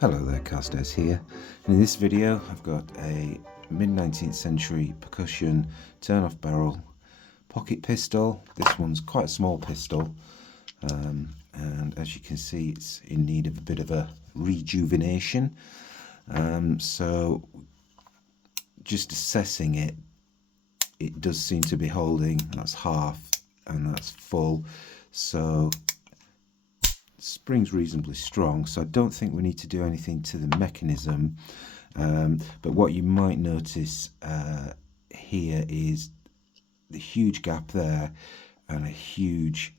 Hello there, Carstairs here, and in this video I've got a mid-19th century percussion turn-off barrel pocket pistol. This one's quite a small pistol, and as you can see it's in need of a bit of a rejuvenation. So just assessing it, it does seem to be holding, that's half and that's full, so spring's reasonably strong, so I don't think we need to do anything to the mechanism. But what you might notice here is the huge gap there and a huge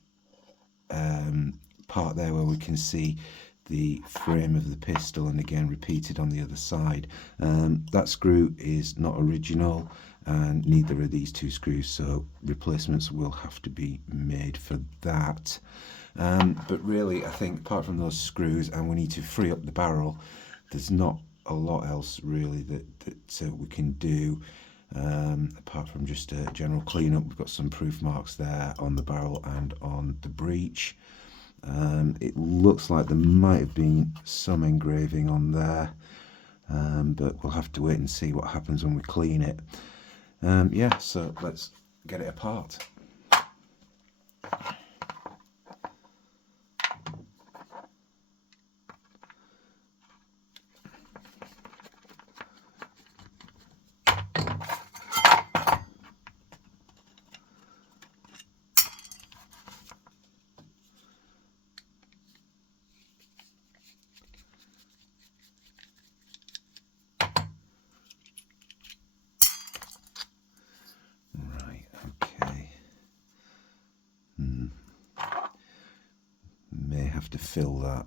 part there where we can see the frame of the pistol, and again repeated on the other side. That screw is not original, and neither are these two screws, so replacements will have to be made for that. But really, I think apart from those screws, and we need to free up the barrel, there's not a lot else really that we can do, apart from just a general cleanup. We've got some proof marks there on the barrel and on the breech. It looks like there might have been some engraving on there, but we'll have to wait and see what happens when we clean it. Yeah, so let's get it apart. May have to fill that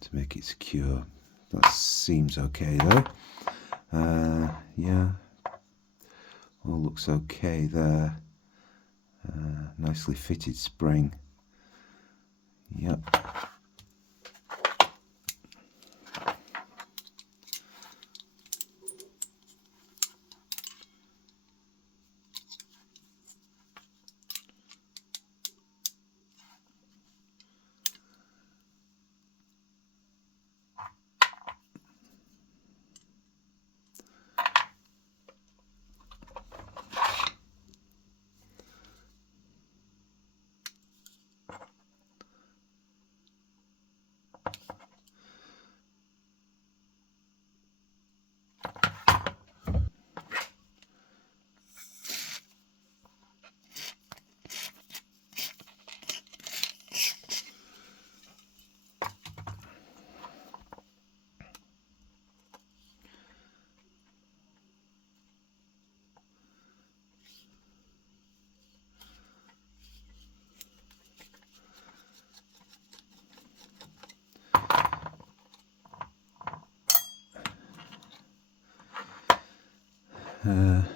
to make it secure. That seems okay though. Yeah, all looks okay there. Nicely fitted spring. Yep.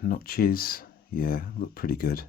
Notches, yeah, look pretty good.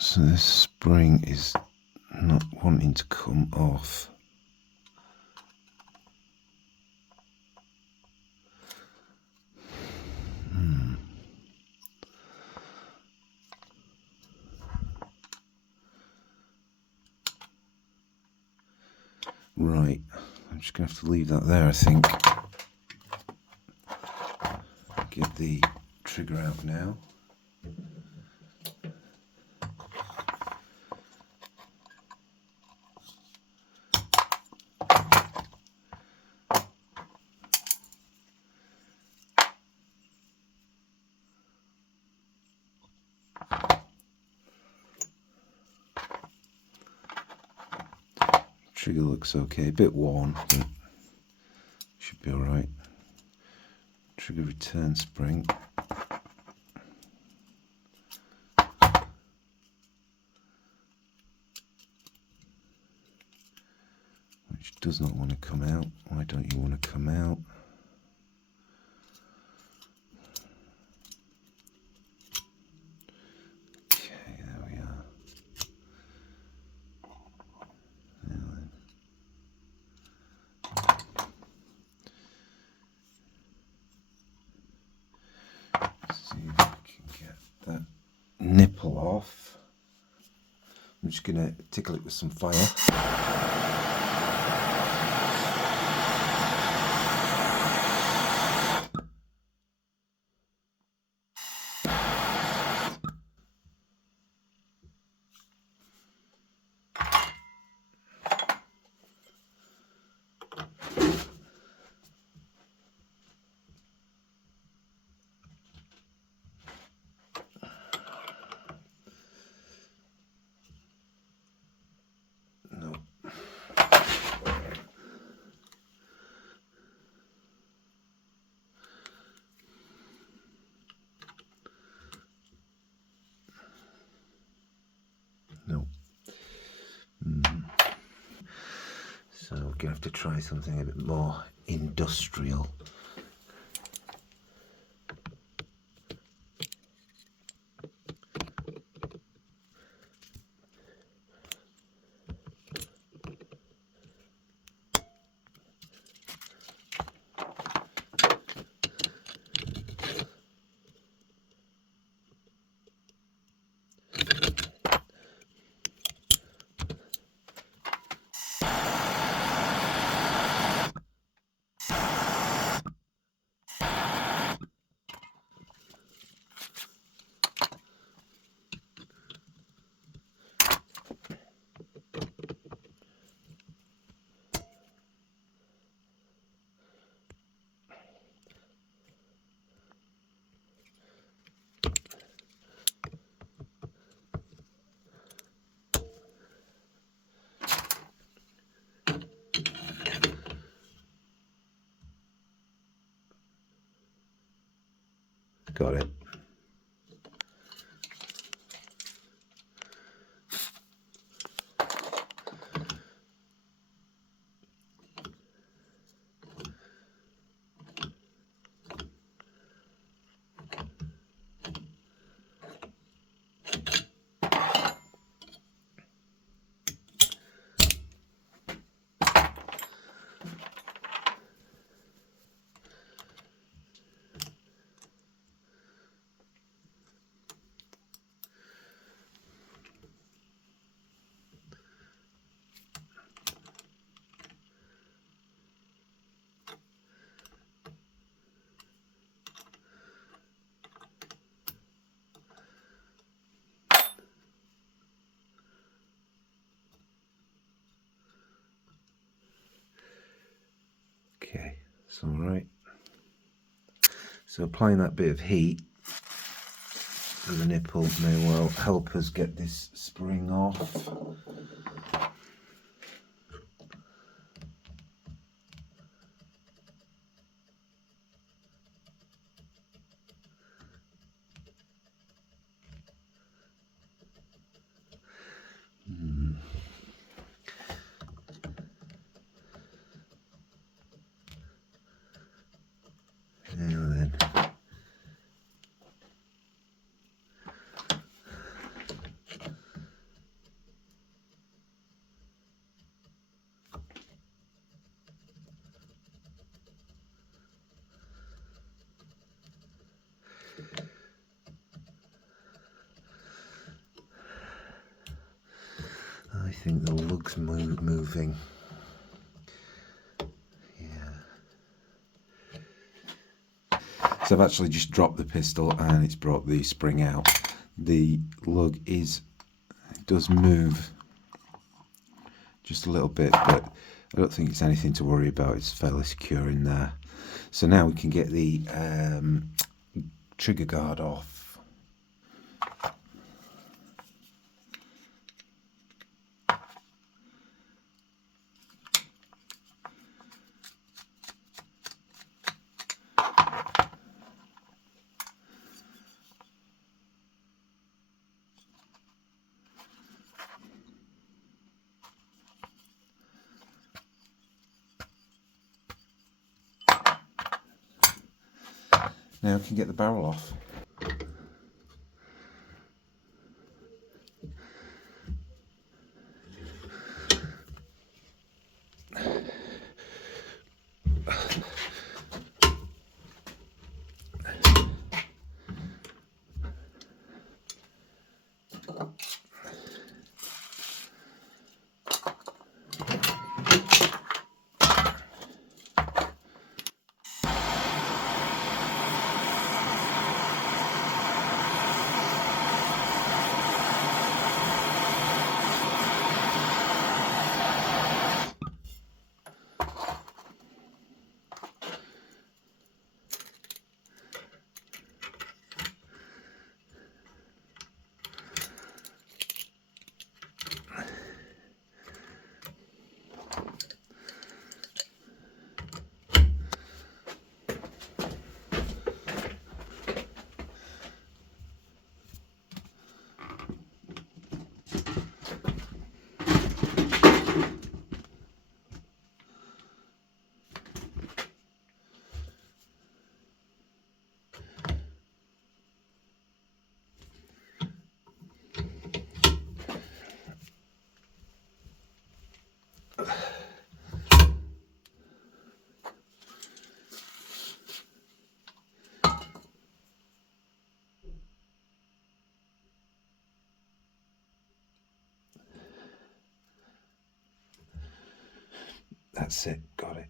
So this spring is not wanting to come off. Right, I'm just going to have to leave that there, I think. Get the trigger out now. Trigger looks okay, a bit worn, but should be alright. Trigger return spring. Which does not want to come out. Why don't you want to come out? Okay, there we are. See if we can get that nipple off. I'm just going to tickle it with some fire. No. No. So we're going to have to try something a bit more industrial. Got it. Okay, it's all right. So applying that bit of heat to the nipple may well help us get this spring off. Now then. I think the lug's moving. So I've actually just dropped the pistol and it's brought the spring out. The lug does move just a little bit, but I don't think it's anything to worry about. It's fairly secure in there. So now we can get the trigger guard off. Now I can get the barrel off. That's it, got it.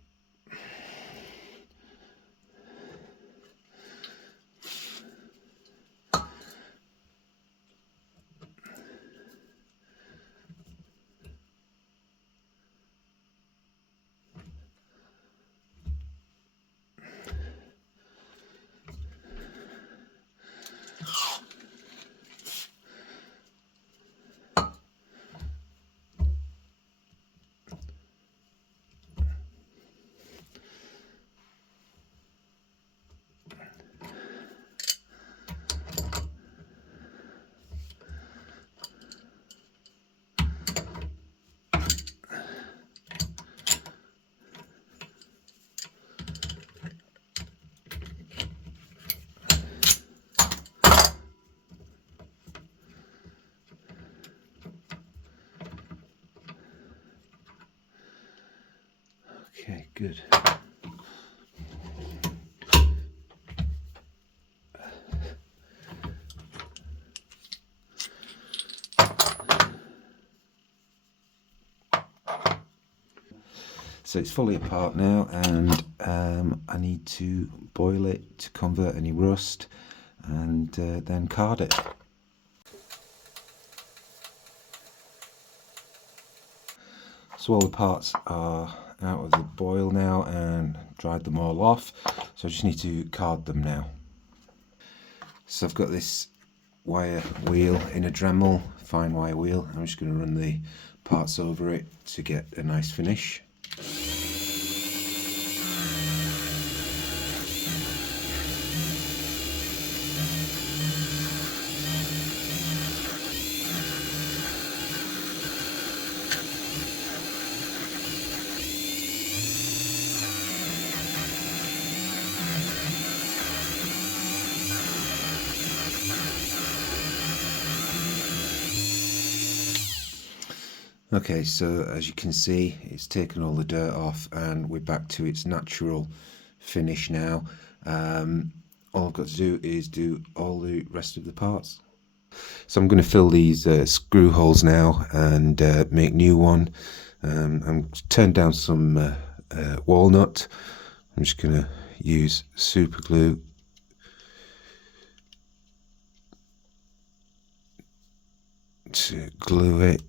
Okay, good. So it's fully apart now, and I need to boil it to convert any rust, and then card it. So all the parts are out of the boil now and dried them all off, so I just need to card them now. So I've got this wire wheel in a Dremel, fine wire wheel. I'm just going to run the parts over it to get a nice finish. Okay, so as you can see, it's taken all the dirt off and we're back to its natural finish now. All I've got to do is do all the rest of the parts. So I'm going to fill these screw holes now and make new one. I'm turned down some walnut. I'm just going to use super glue to glue it.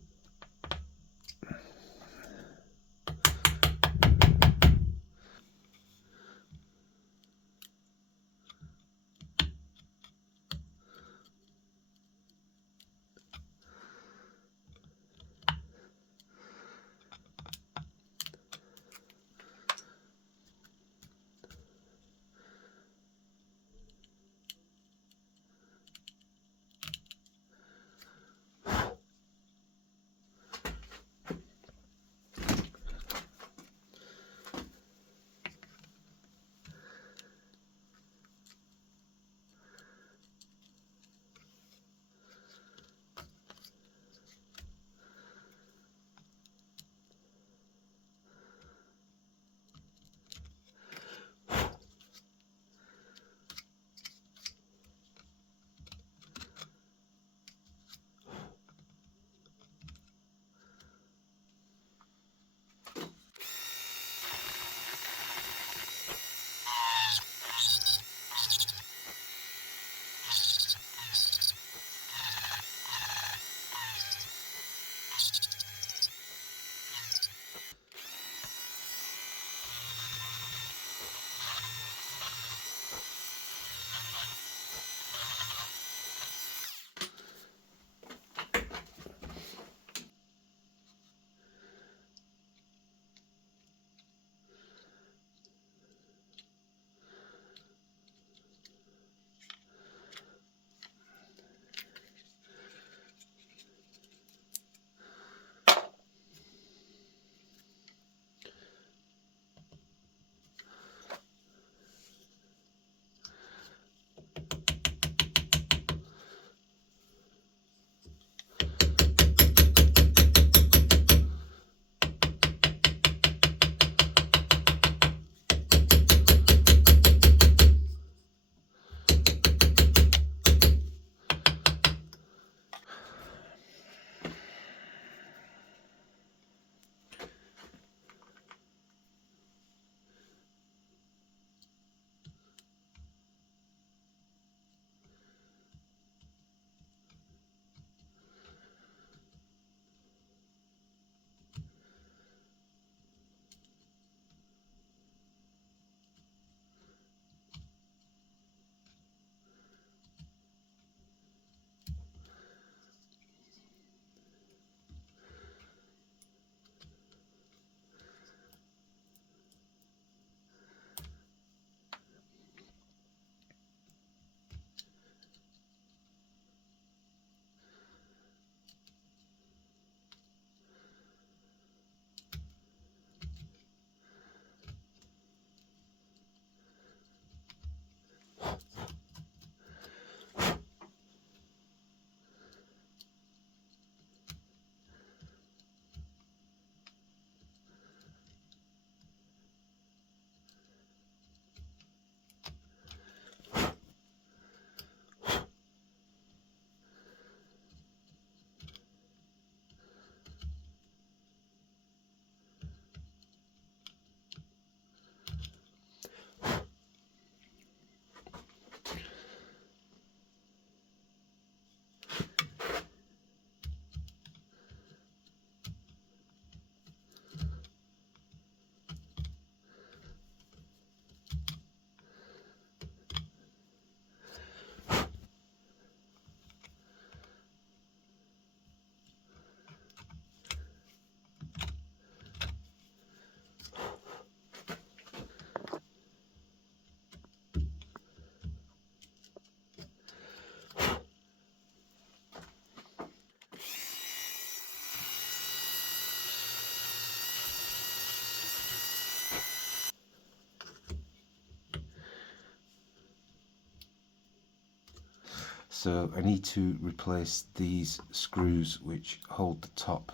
So I need to replace these screws which hold the top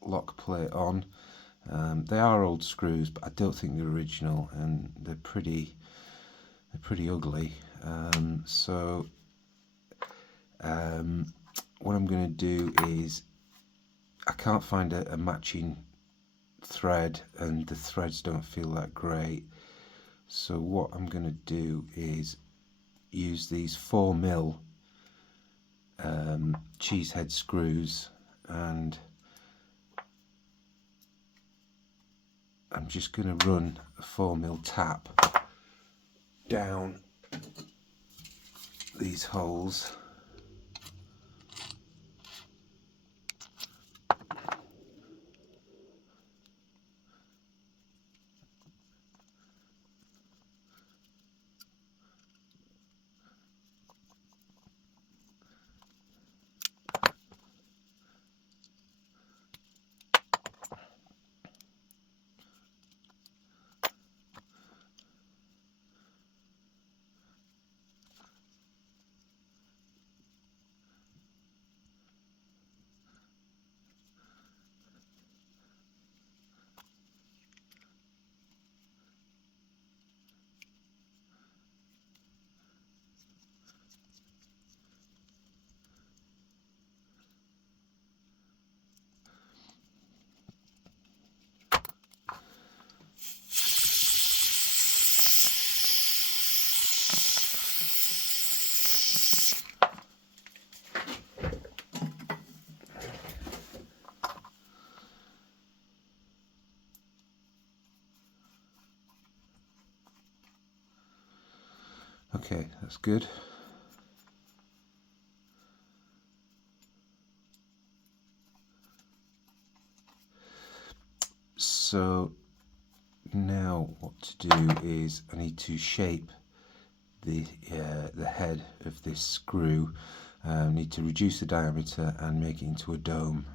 lock plate on. They are old screws, but I don't think they're original, and they're pretty ugly. What I'm going to do is, I can't find a matching thread, and the threads don't feel that great. So what I'm going to do is use these 4mm cheesehead screws, and I'm just going to run a 4mm tap down these holes. Okay, that's good. So now what to do is I need to shape the head of this screw. I need to reduce the diameter and make it into a dome.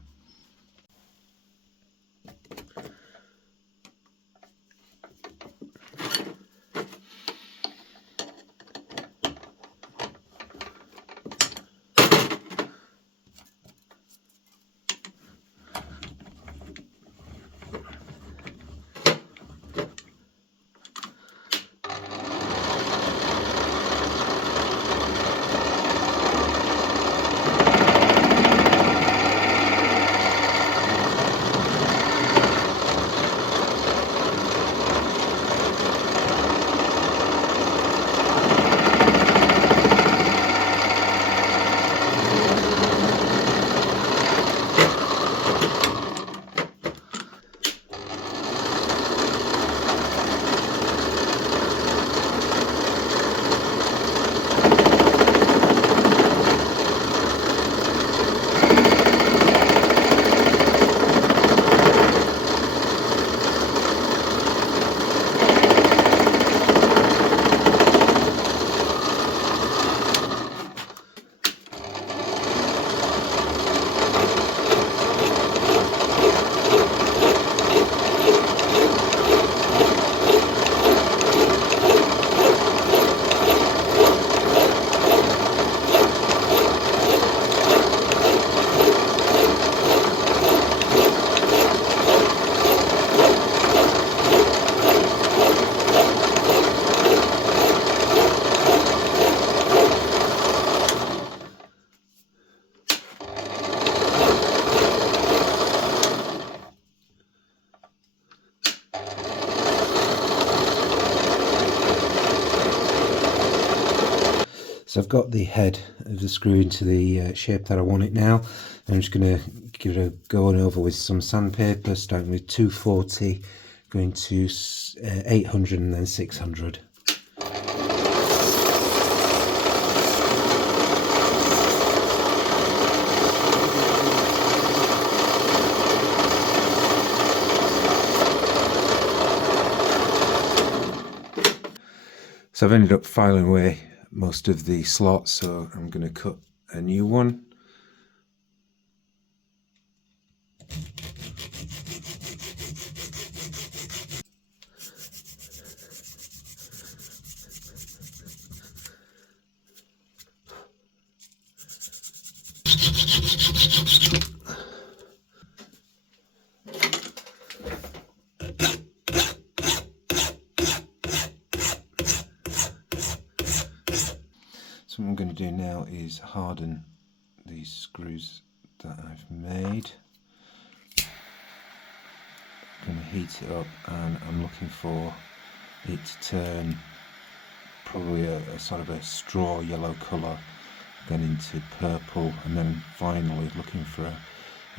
So I've got the head of the screw into the shape that I want it now. I'm just going to give it a go over with some sandpaper, starting with 240, going to 800 and then 600. So I've ended up filing away most of the slots, so I'm going to cut a new one. So what I'm going to do now is harden these screws that I've made. I'm going to heat it up, and I'm looking for it to turn probably a sort of a straw yellow colour, then into purple, and then finally looking for a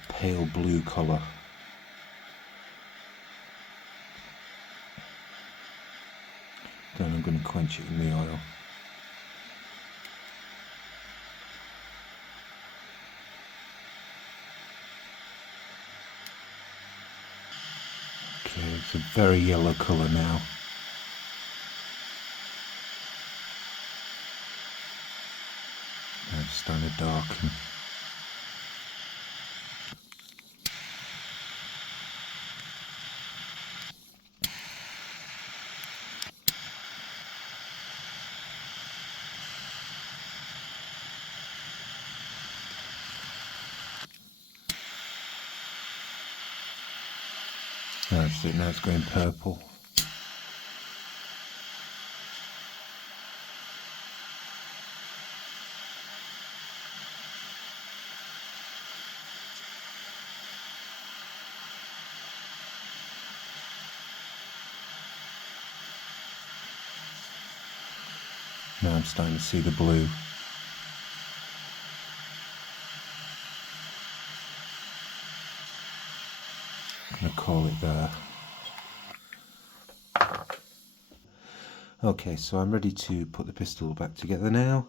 pale blue colour. Then I'm going to quench it in the oil. Okay, it's a very yellow colour now. Now it's starting to darken. That's it, now it's going purple. Now I'm starting to see the blue. I'm going to call it there. Okay, so I'm ready to put the pistol back together now.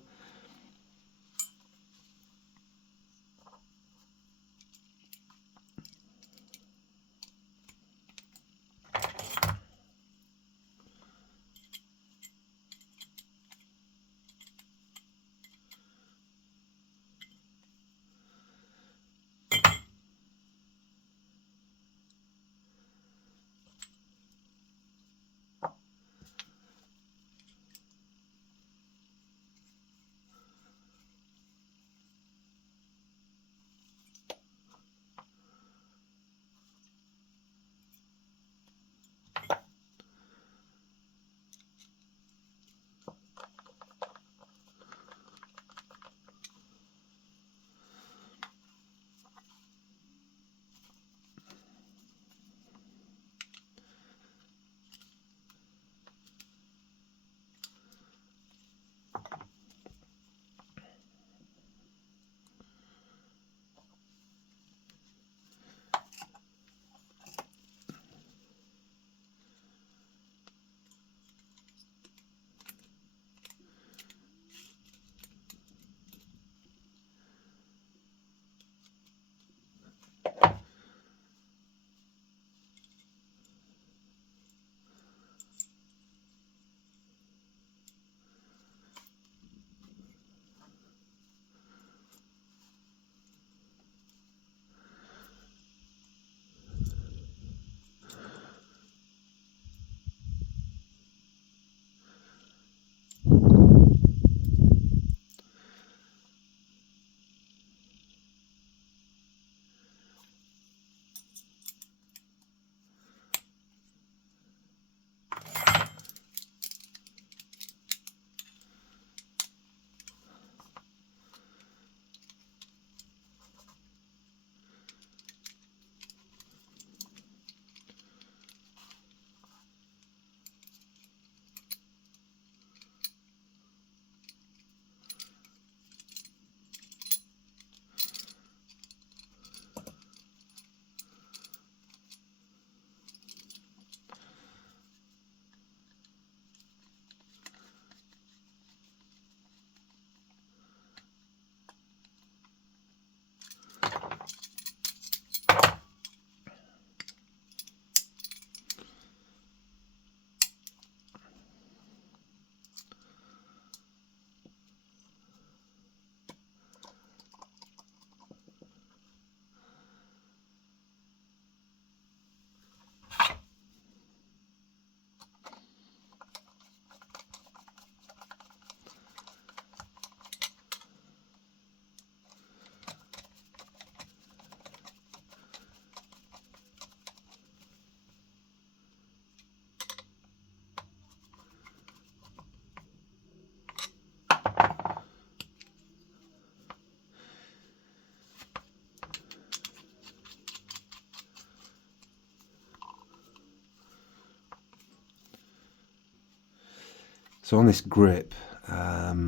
So on this grip, I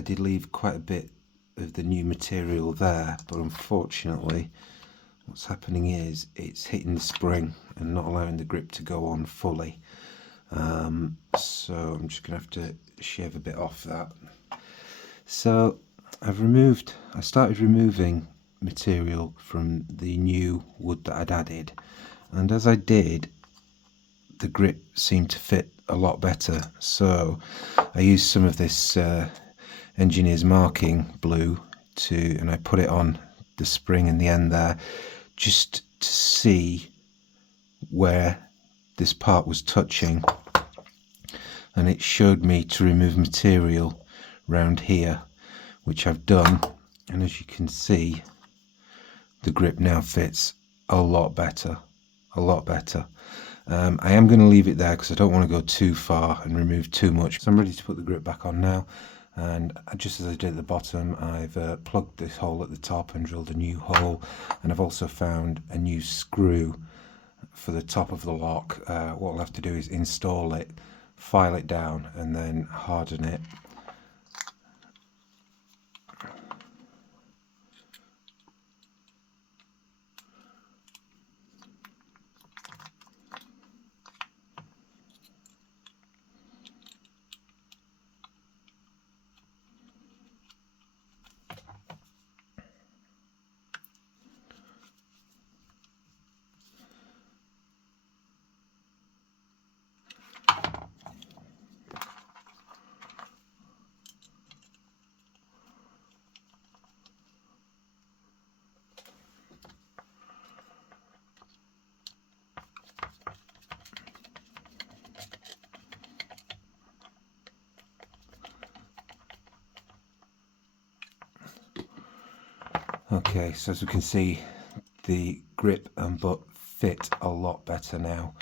did leave quite a bit of the new material there, but unfortunately what's happening is it's hitting the spring and not allowing the grip to go on fully. So I'm just going to have to shave a bit off that. So I started removing material from the new wood that I'd added, and as I did, the grip seemed to fit a lot better. So I used some of this engineer's marking blue and I put it on the spring in the end there, just to see where this part was touching, and it showed me to remove material round here, which I've done, and as you can see, the grip now fits a lot better, a lot better. I am going to leave it there because I don't want to go too far and remove too much. So I'm ready to put the grip back on now, and just as I did at the bottom, I've plugged this hole at the top and drilled a new hole, and I've also found a new screw for the top of the lock. What I'll have to do is install it, file it down, and then harden it. Okay, so as we can see, the grip and butt fit a lot better now.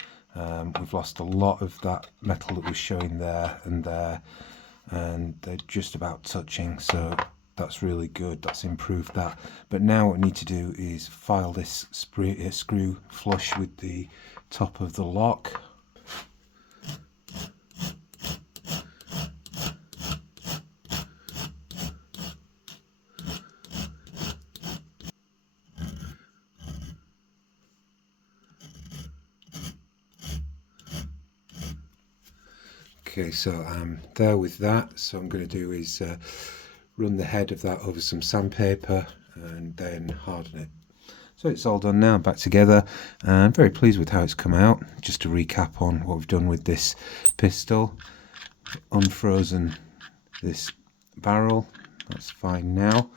We've lost a lot of that metal that was showing there, and they're just about touching, so that's really good. That's improved that. But now what we need to do is file this screw flush with the top of the lock. Okay, so I'm there with that. So what I'm going to do is run the head of that over some sandpaper and then harden it. So it's all done now, back together, and I'm very pleased with how it's come out. Just to recap on what we've done with this pistol: unfrozen this barrel, that's fine now.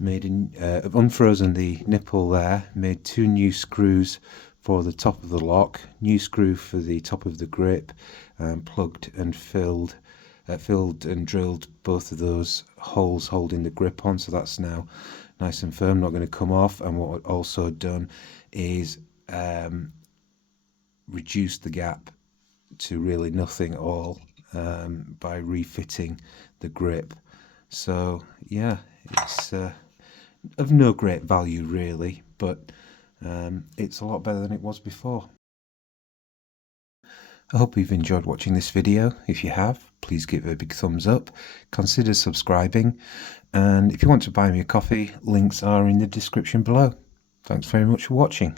Unfrozen the nipple there, made 2 new screws for the top of the lock, new screw for the top of the grip, plugged and filled and drilled both of those holes holding the grip on, so that's now nice and firm, not going to come off. And what I've also done is reduce the gap to really nothing at all by refitting the grip. So yeah, it's of no great value really, but it's a lot better than it was before. I hope you've enjoyed watching this video. If you have, please give it a big thumbs up, consider subscribing, and if you want to buy me a coffee, links are in the description below. Thanks very much for watching.